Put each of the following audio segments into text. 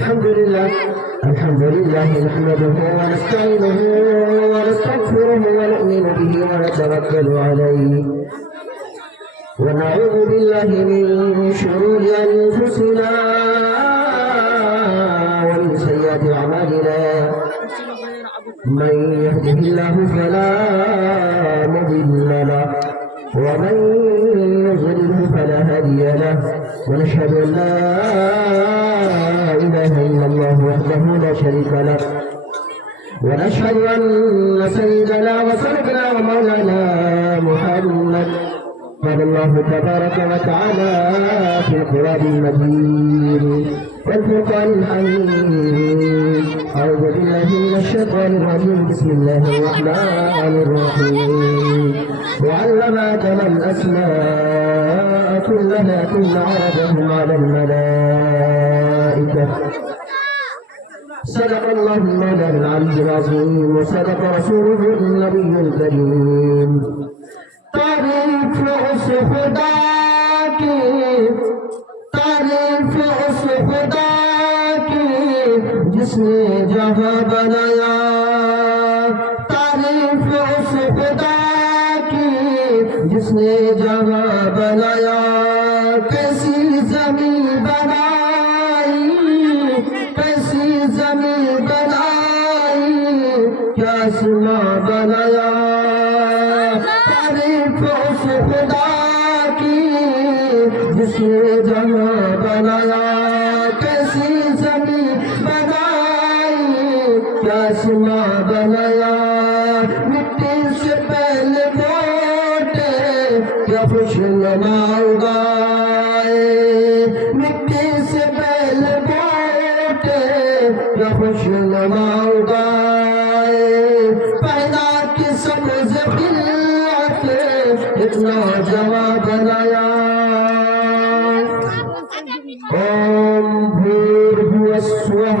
الحمد لله نحمده ونستعينه ونستغفره ونؤمن به ونتوكل عليه ونعوذ بالله من شرور أنفسنا ومن سيئات أعمالنا من يهده الله فلا مضل له ومن يضلل فلا هادي له ونشهد أن لا إله إلا الله وحده لا شريك له ونشهد أن سيدنا وسيدنا ومولانا محمد قال الله تبارك وتعالى في القرآن المجيد والفرقان الحميد أعوذ بالله من الشيطان الرجيم بسم الله الرحمن الرحيم وعلم آدم الأسماء كلها ثم عرضهم على الملائكة صدق الله المولى العلي العظيم وصدق رسوله النبي الكريم تعریف اس خدا کی تعریف اس خدا کی جس نے جہاں بنایا تعریف اس خدا کی جس نے جہاں بنایا کیسی زمین بنائی کیسی زمین بنائی کیا آسماں بنایا تعریف اس خدا کی جس نے جہاں بنایا کیسی زمین بنائی کیا آسماں بنایا مٹی سے پہلے موٹے کیا خوش نما اگائے مٹی سے پہلے موٹے کیا خوش نما اگائے پیدا کی سبز خلعت اتنا جواب بنایا اوم بھوربھوః سوః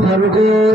بھرگو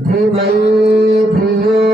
دھیمہی دھیو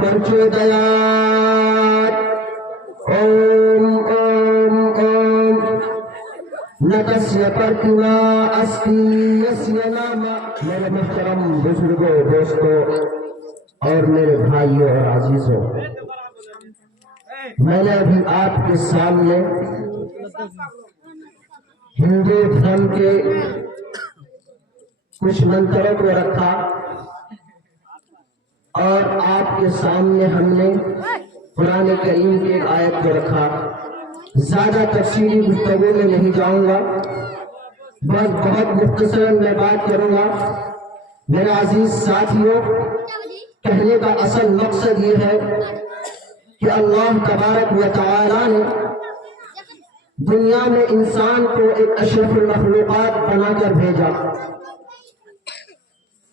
پرچودیات اوم اوم اوم نتسیہ پرتما استی یسیہ نام میرے محترم بزرگوں دوستوں اور میرے بھائیوں اور عزیزوں میں نے ابھی آپ کے سامنے ہندو دھرم کے کچھ منتروں کو رکھا اور آپ کے سامنے ہم نے قرآن کریم کی ایک آیت کو رکھا زیادہ تفصیلی گفتگو میں نہیں جاؤں گا بہت مختصر میں بات کروں گا میرے عزیز ساتھیوں کہنے کا اصل مقصد یہ ہے کہ اللہ تبارک و تعالی نے دنیا میں انسان کو ایک اشرف المخلوقات بنا کر بھیجا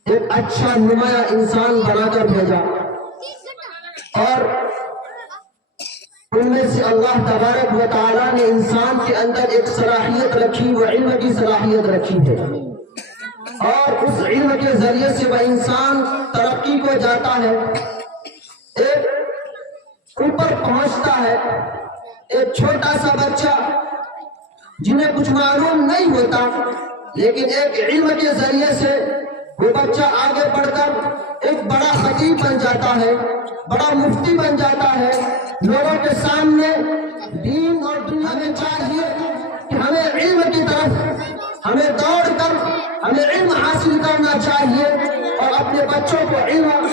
ایک اچھا نمایاں انسان بنا کر بھیجا اور ان میں سے اللہ تبارک و تعالی نے انسان کے اندر ایک صلاحیت رکھی وہ علم کی صلاحیت رکھی ہے اور اس علم کے ذریعے سے وہ انسان ترقی کو جاتا ہے ایک اوپر پہنچتا ہے ایک چھوٹا سا بچہ جنہیں کچھ معلوم نہیں ہوتا لیکن ایک علم کے ذریعے سے وہ بچہ آگے بڑھ کر ایک بڑا خطیب بن جاتا ہے بڑا مفتی بن جاتا ہے لوگوں کے سامنے دین اور دنیا میں چاہیے کہ ہمیں علم کی طرف ہمیں دوڑ کر ہمیں علم حاصل کرنا چاہیے اور اپنے بچوں کو علم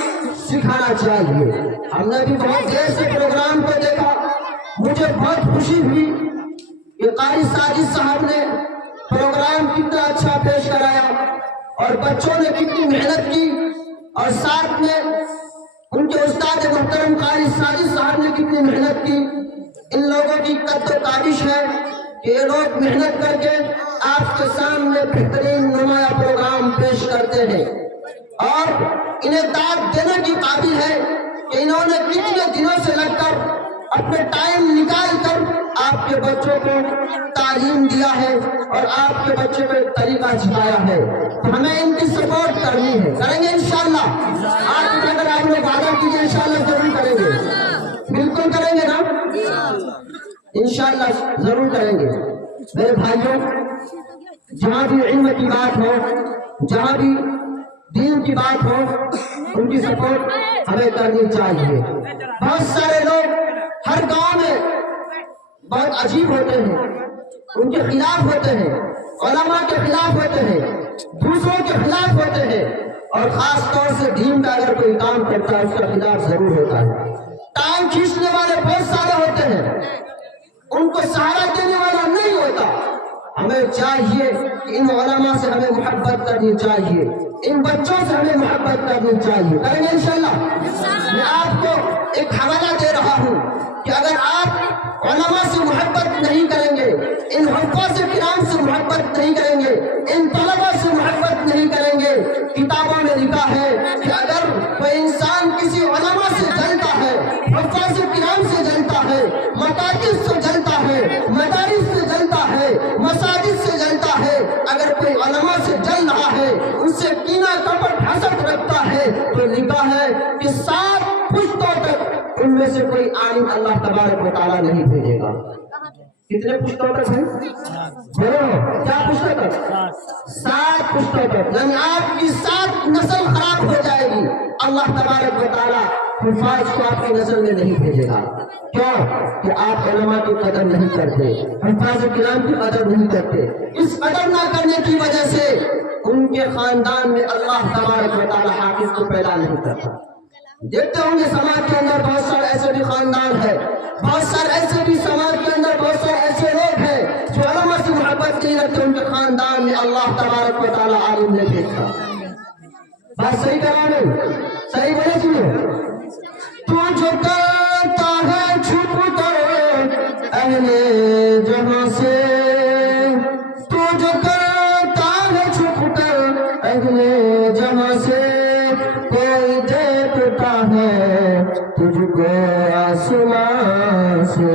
سکھانا چاہیے ہم نے بھی بہت دیر سے پروگرام کو دیکھا مجھے بہت خوشی ہوئی کہ قاری ساجد صاحب نے پروگرام کتنا اچھا پیش کرایا اور بچوں نے کتنی محنت کی اور ساتھ میں ان کے استاد محترم قاری ساجد صاحب نے کتنی محنت کی ان لوگوں کی قد و کاوش ہے کہ یہ لوگ محنت کر کے آپ کے سامنے بہترین نمایاں پروگرام پیش کرتے ہیں اور انہیں داد دینے کی قابل ہے کہ انہوں نے کتنے دنوں سے لگ کر اپنے ٹائم نکال کر آپ کے بچوں کو تعلیم دیا ہے اور آپ کے بچوں کو ایک طریقہ سکھایا ہے تو ہمیں ان کی سپورٹ کرنی ہے کریں گے انشاءاللہ آج اگر آپ لوگ وعدہ کیجیے انشاءاللہ ضرور کریں گے بالکل کریں گے نا انشاءاللہ ضرور کریں گے میرے بھائیوں، جہاں بھی علم کی بات ہو، جہاں بھی دین کی بات ہو، ان کی سپورٹ ہمیں کرنی چاہیے۔ بہت سارے لوگ ہر گاؤں میں بہت عجیب ہوتے ہیں، ان کے خلاف ہوتے ہیں، علماء کے خلاف ہوتے ہیں، دوسروں کے خلاف ہوتے ہیں، اور خاص طور سے دین کا اگر کوئی کام کرتا ہے اس کا خلاف ضرور ہوتا ہے۔ ٹانگ کھینچنے والے بہت سارے ہوتے ہیں، ان کو سہارا دینے والا نہیں ہوتا۔ ہمیں چاہیے کہ ان علماء سے ہمیں محبت کرنی چاہیے، ان بچوں سے ہمیں محبت کرنی چاہیے۔ کریں گے انشاءاللہ؟ میں آپ کو ایک حوالہ دے رہا ہوں کہ اگر آپ علماء سے محبت نہیں کریں گے، ان حفاظ کرام سے محبت نہیں کریں گے، ان طلبہ سے محبت نہیں کریں گے، کتابوں میں لکھا ہے کہ اگر کوئی انسان کسی علماء سے جلتا ہے، حفاظ کرام سے جلتا ہے، مکاتب سے جلتا ہے، مدارس سے جلتا ہے، مساجد سے جلتا ہے، اگر کوئی علماء سے جل رہا ہے، ان سے کینہ کپٹ حسد رکھتا ہے، تو لکھا ہے کہ 7 پشتوں تک ان میں سے کوئی عالم اللہ تبارک و تعالیٰ نہیں بھیجے گا۔ کتنے پشتوں تک ہیں؟ بولو، کیا پشتوں تک؟ 7 پشتوں تک، یعنی آپ کی 7 نسل خراب ہو جائے گی، اللہ تبارک و تعالیٰ حفاظ کو آپ کی نسل میں نہیں بھیجے گا۔ کیوں؟ کہ آپ علماء کی قدر نہیں کرتے، حفاظ کرام کی قدر نہیں کرتے۔ اس قدر نہ کرنے کی وجہ سے ان کے خاندان میں اللہ تبارک و تعالیٰ حافظ کو پیدا نہیں کرتا۔ دیکھتے ہوں گے سماج کے اندر بہت سارے ایسے بھی خاندان ہیں، بہت سارے ایسے بھی سماج کے اندر بہت سارے ایسے لوگ ہیں جو علماء سے محبت نہیں رکھتے، ان کے خاندان میں اللہ تبارک و تعالیٰ عالم نہیں بھیجتا۔ بات صحیح کرا نہیں؟ صحیح بولے سنو۔ تو جو کرتا ہے چھپ کر اہل جہاں سے، تو جو کرتا ہے چھپ کر اہل جہاں سے، کوئی دیکھتا ہے تجھ کو آسمان سے،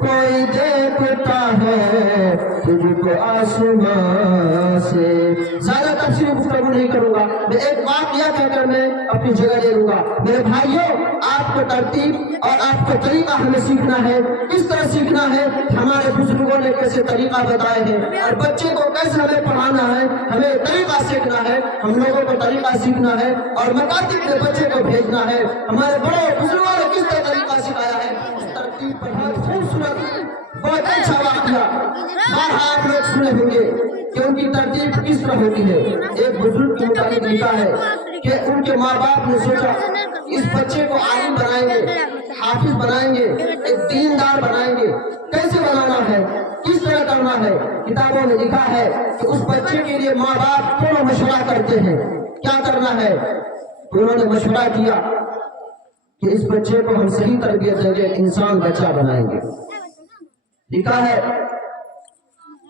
کوئی دیکھتا ہے تجھ کو آسمان سے۔ زیادہ تفصیل گفتگو نہیں کروں گا، میں ایک واقعہ کہہ کر میں اپنی جگہ لے لوں گا۔ میرے بھائیوں، آپ کو ترتیب اور آپ کو طریقہ ہمیں سیکھنا ہے، کس طرح سیکھنا ہے، ہمارے بزرگوں نے کیسے طریقہ بتائے ہیں، اور بچے کو کیسے ہمیں پڑھانا ہے، ہمیں طریقہ سیکھنا ہے، ہم لوگوں کو طریقہ سیکھنا ہے، اور مکاتب میں بچے کو بھیجنا ہے۔ ہمارے بڑے بزرگوں نے کس طرح طریقہ سکھایا ہے، اس ترتیب پر بہت خوبصورت، بہت اچھا واقعہ بارہا آپ لوگ سنے ہوں گے کہ ان کی ترتیب کس طرح ہوتی ہے۔ ایک بزرگ کے متعلق لکھا ہے کہ ان کے ماں باپ نے سوچا اس بچے کو عالم بنائیں گے، حافظ بنائیں گے، ایک دیندار بنائیں گے، کیسے بنانا ہے، کس طرح کرنا ہے۔ کتابوں میں لکھا ہے کہ اس بچے کے لیے ماں باپ دونوں مشورہ کرتے ہیں کیا کرنا ہے۔ انہوں نے مشورہ کیا کہ اس بچے کو ہم صحیح تربیت دیں گے، انسان بچہ بنائیں گے۔ لکھا ہے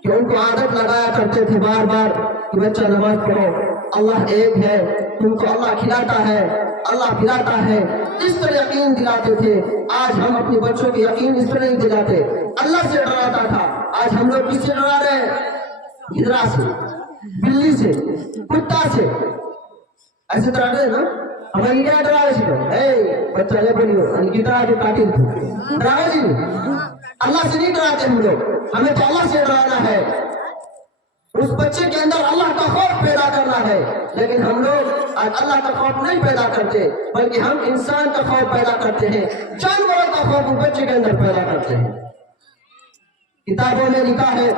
کہ ان کو عادت لگایا کرتے تھے بار بار کہ بچہ نماز پڑھو، اللہ ایک ہے، تم کو اللہ کھلاتا ہے، اللہ پلاتا ہے، اس طرح یقین دلاتے تھے۔ آج ہم اپنے بچوں کو یقین اس طرح نہیں دلاتے، اللہ سے ڈراتا تھا، آج ہم لوگ کس سے ڈرا رہے ہیں؟ گدڑا سے، بلی سے، کتا سے، ایسے طرح رہے نا۔ ہماری کیا ڈرا رہے بچہ یہ بولیو گدڑا جو کاٹی ڈرا جی، اللہ سے نہیں ڈراتے ہم لوگ، ہمیں تو اللہ سے ڈرانا ہے، اس بچے کے اندر اللہ کا خوف پیدا کرنا ہے۔ لیکن ہم لوگ آج اللہ کا خوف نہیں پیدا کرتے، بلکہ ہم انسان کا خوف پیدا کرتے ہیں، جانوروں کا خوف بچے کے اندر پیدا کرتے ہیں۔ کتابوں میں لکھا ہے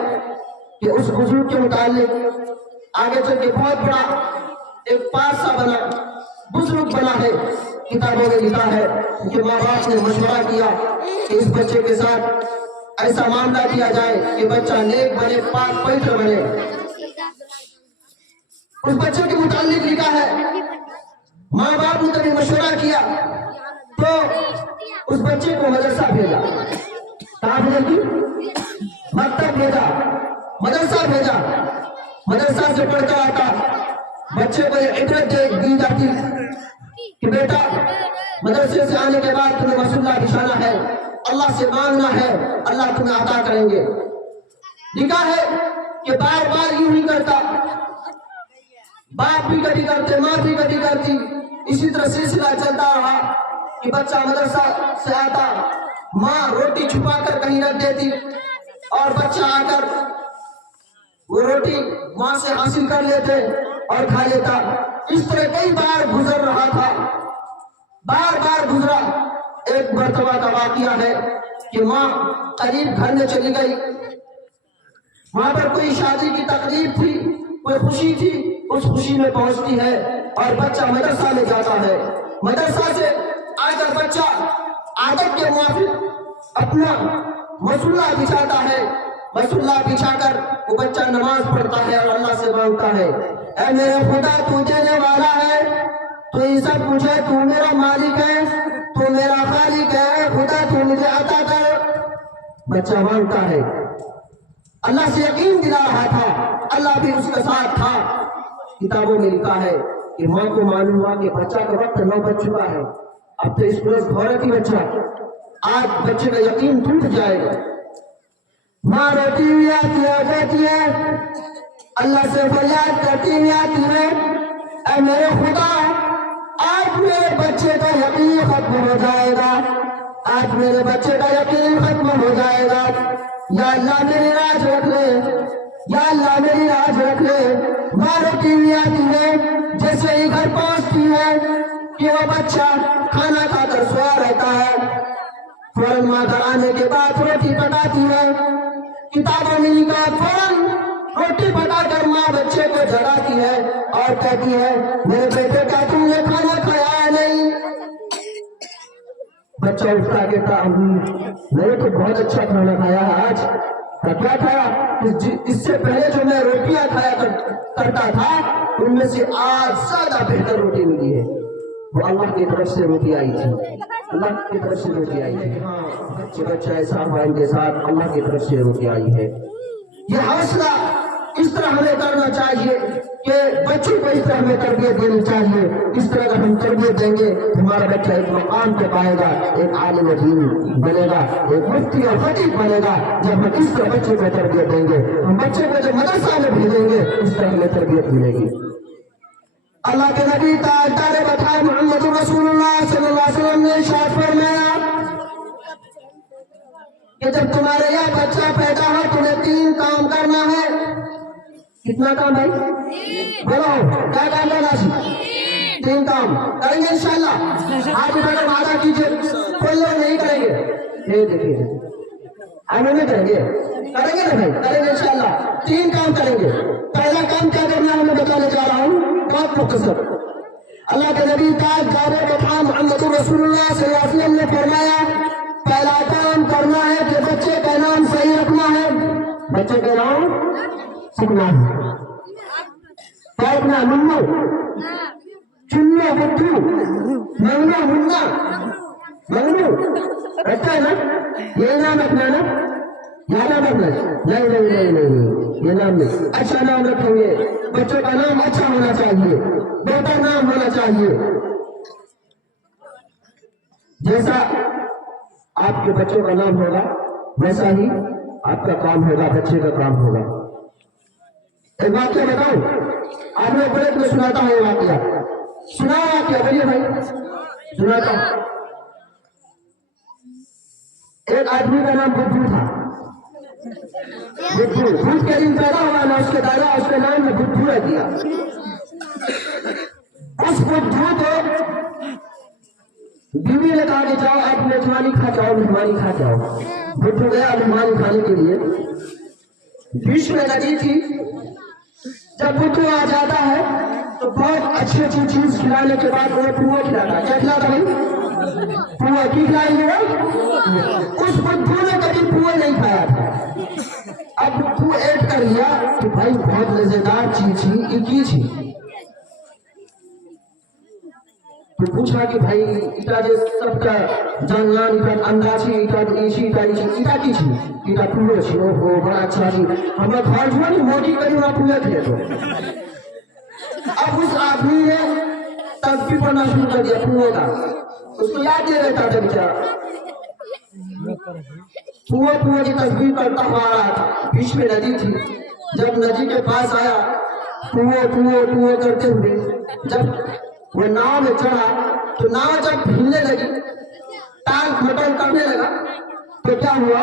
کہ اس بزرگ کے متعلق آگے چل کے بہت بڑا ایک پارسا بنا، بزرگ بنا ہے۔ کتابوں میں لکھا ہے کہ ماں باپ نے مشورہ کیا کہ اس بچے کے ساتھ ایسا معاملہ کیا جائے کہ بچہ نیک بنے، پاک پوتر بنے۔ اس بچے کے متعلق لکھا ہے ماں باپ نے کبھی مشورہ کیا تو اس بچے کو مدرسہ بھیجا، کہاں بھیجا؟ مکتب بھیجا، مدرسہ بھیجا، مدرسہ سے پڑھتا آتا، بچے کو یہ عبرت دی جاتی کہ بیٹا مدرسے سے آنے کے بعد تمہیں مسئلہ بچھانا ہے، اللہ سے مانگنا ہے، اللہ تمہیں عطا کریں گے۔ لکھا ہے کہ بار بار یوں ہی کرتا، باپ بھی کبھی کرتے، ماں بھی کبھی کرتی، اسی طرح سلسلہ چلتا رہا کہ بچہ مدرسہ سے آتا، ماں روٹی چھپا کر کہیں رکھ دیتی، اور بچہ آ کر وہ روٹی وہاں سے حاصل کر لیتے اور کھا لیتا. اس طرح کئی بار گزر رہا تھا، بار بار گزرا. ایک مرتبہ کا واقعہ ہے کہ ماں قریب گھر میں چلی گئی، وہاں پر کوئی شادی کی تقریب تھی، کوئی خوشی تھی، اس خوشی میں پہنچتی ہے اور بچہ مدرسہ میں جاتا ہے. مدرسہ سے آ کر بچہ عادت کے موافق اپنا مصلہ بچھاتا ہے. مصلہ بچھا کر وہ بچہ نماز پڑھتا ہے اور اللہ سے مانگتا ہے، اے میرے خدا تو دینے والا ہے، تو یہ سب مجھے، تو میرا مالک ہے، تو میرا خالق ہے، خدا تو مجھے عطا کر. بچہ مانگتا ہے، اللہ سے یقین دلا رہا تھا، اللہ بھی اس کے ساتھ تھا. کتابوں میں لکھا ہے کہ ماں کو معلوم ہوا کہ بچہ کا وقت 9 بج چکا ہے، اب تو اسکول گھورت ہی بچہ، آج بچے کا یقین ٹوٹ جائے گا. ماں روتی ہوئی آتی ہے، کہتی ہے، اللہ سے فریاد کرتی ہوئی آتی ہے، اے میرے خدا آج میرے بچے کا یقین ختم ہو جائے گا، آج میرے بچے کا یقین ختم ہو جائے گا، یا اللہ میری راز رکھ لے، یا اللہ میری راز رکھ لے. ماں روتی ہوئی آتی ہے، جیسے ہی گھر پہنچتی ہے کہ وہ بچہ کھانا کھا کر سویا رہتا ہے، فوراً ماں گھر آنے کے بعد روٹی پکاتی ہے. کتابوں میں لکھا فوراً روٹی پکا کر ماں بچے کو جگاتی ہے اور کہتی ہے، میرے بیٹے کا تم نے کھانا کھایا ہے نہیں؟ بچہ اٹھتا کہتا، میں نے تو بہت اچھا کھانا کھایا ہے آج. کیا کھایا؟ اس سے پہلے جو میں روٹیاں کھایا کرتا تھا ان میں سے آج زیادہ بہتر روٹی ملی ہے. وہ اللہ کی طرف سے روٹی آئی تھی، اللہ کی طرف سے روٹی آئی ہے. ہاں بچہ ایسا ہوا ان کے ساتھ، اللہ کی طرف سے روٹی آئی ہے. یہ حوصلہ اس طرح ہمیں کرنا چاہیے کہ بچوں کو اس طرح ہمیں تربیت دینی چاہیے. اس طرح اگر ہم تربیت دیں گے ہمارا بچہ ایک مقام پہ پائے گا، ایک عالم دین بنے گا، ایک مفتی اور خطیب بنے گا. جب ہم اس طرح بچے کو تربیت دیں گے، ہم بچے کو جب مدرسہ میں بھیجیں گے اس طرح ہمیں تربیت ملے گی. اللہ کے نبی تاجدار بطحہ محمد رسول اللہ صلی اللہ علیہ وسلم نے ارشاد فرمایا کہ جب تمہارے یہاں بچہ پیدا ہو تمہیں 3 کام کرنا ہے. کتنا کام بھائی؟ بولو کیا کام کرنا ہے؟ 3 کام کریں گے انشاءاللہ. آپ اگر وعدہ کیجیے کوئی لوگ نہیں کریں گے، یہ دیکھیے ہم نہیں کریں گے نا بھائی، کریں گے انشاءاللہ. 3 کام کریں گے. پہلا کام کیا کرنا ہے میں بتانے جا رہا ہوں، بہت مختصر. اللہ کے نبی تاجدار بطحہ محمد رسول اللہ صلی اللہ علیہ وسلم نے فرمایا پہلا کام کرنا ہے کہ بچے کا نام صحیح رکھنا ہے. بچے کا نام سیکھنا ہے. کیا رکھنا؟ منو، چنو، بٹھو، منگو، منا، منگو رکھتا ہے نا؟ یہ نام رکھنا نا؟ یہ نام رکھنا؟ نہیں نہیں نہیں نہیں، یہ نام نہیں. اچھا نام رکھیں گے. بچوں کا نام اچھا ہونا چاہیے، بہتر نام ہونا چاہیے. جیسا آپ کے بچوں کا نام ہوگا ویسا ہی آپ کا کام ہوگا، بچے کا کام ہوگا. ایک واقعہ بتاؤں، آپ نے بڑے کو سناتا ہوں. واقعہ سنا واقعہ بولیے بھائی، سناتا ہوں. ایک آدمی کا نام بدھو تھا. بدھو بدھ کے دن پیدا ہوا نا، اس کے دادا اس کے نام میں بدھو رہ دیا. اس بدھو کو بیوی نے کہا کہ جاؤ آپ میزبانی کھا جاؤ، مہمانی کھا جاؤ. بدھو گیا مہمان کھانے کے لیے. بیچ میں ندی تھی. جب بدھو آ جاتا ہے تو بہت اچھی اچھی چیز کھلانے کے بعد انہیں پوہا کھلاتا ہے. کیا کھلاتا بھائی؟ پوہا. کی کھلائیں گے وہ؟ اس بدھو نے کبھی پوہا نہیں کھایا تھا. اب بدھو ایڈ کر لیا کہ بھائی بہت مزیدار چیز تھی، یہ کی تھی. تو پوچھا کہ بھائی ایٹا جو سب کا جانلان ایٹا اندھا چھی، ایٹا ایشی ایٹا ایشی ایٹا کی چھی؟ ایٹا پوہا چھی. اوہو بڑا اچھا چھی. ہمیں گھر جو نہیں موٹی کری وہاں پوہا کھلے تو. اب اس آدمی نے تسبیح پڑھنا شروع کر دیا پوہے کا. اس کو یاد نہیں رہتا تھا بیچارہ. پوہا کی تسبیح کرتا ہوا آ رہا تھا. بیچ میں ندی تھی. جب ندی کے پاس آیا پوہا کرتے ہوئے جب وہ ناؤ میں چڑھا تو ناؤ جب ہلنے لگی، ٹانگ مٹن کرنے لگا تو کیا ہوا؟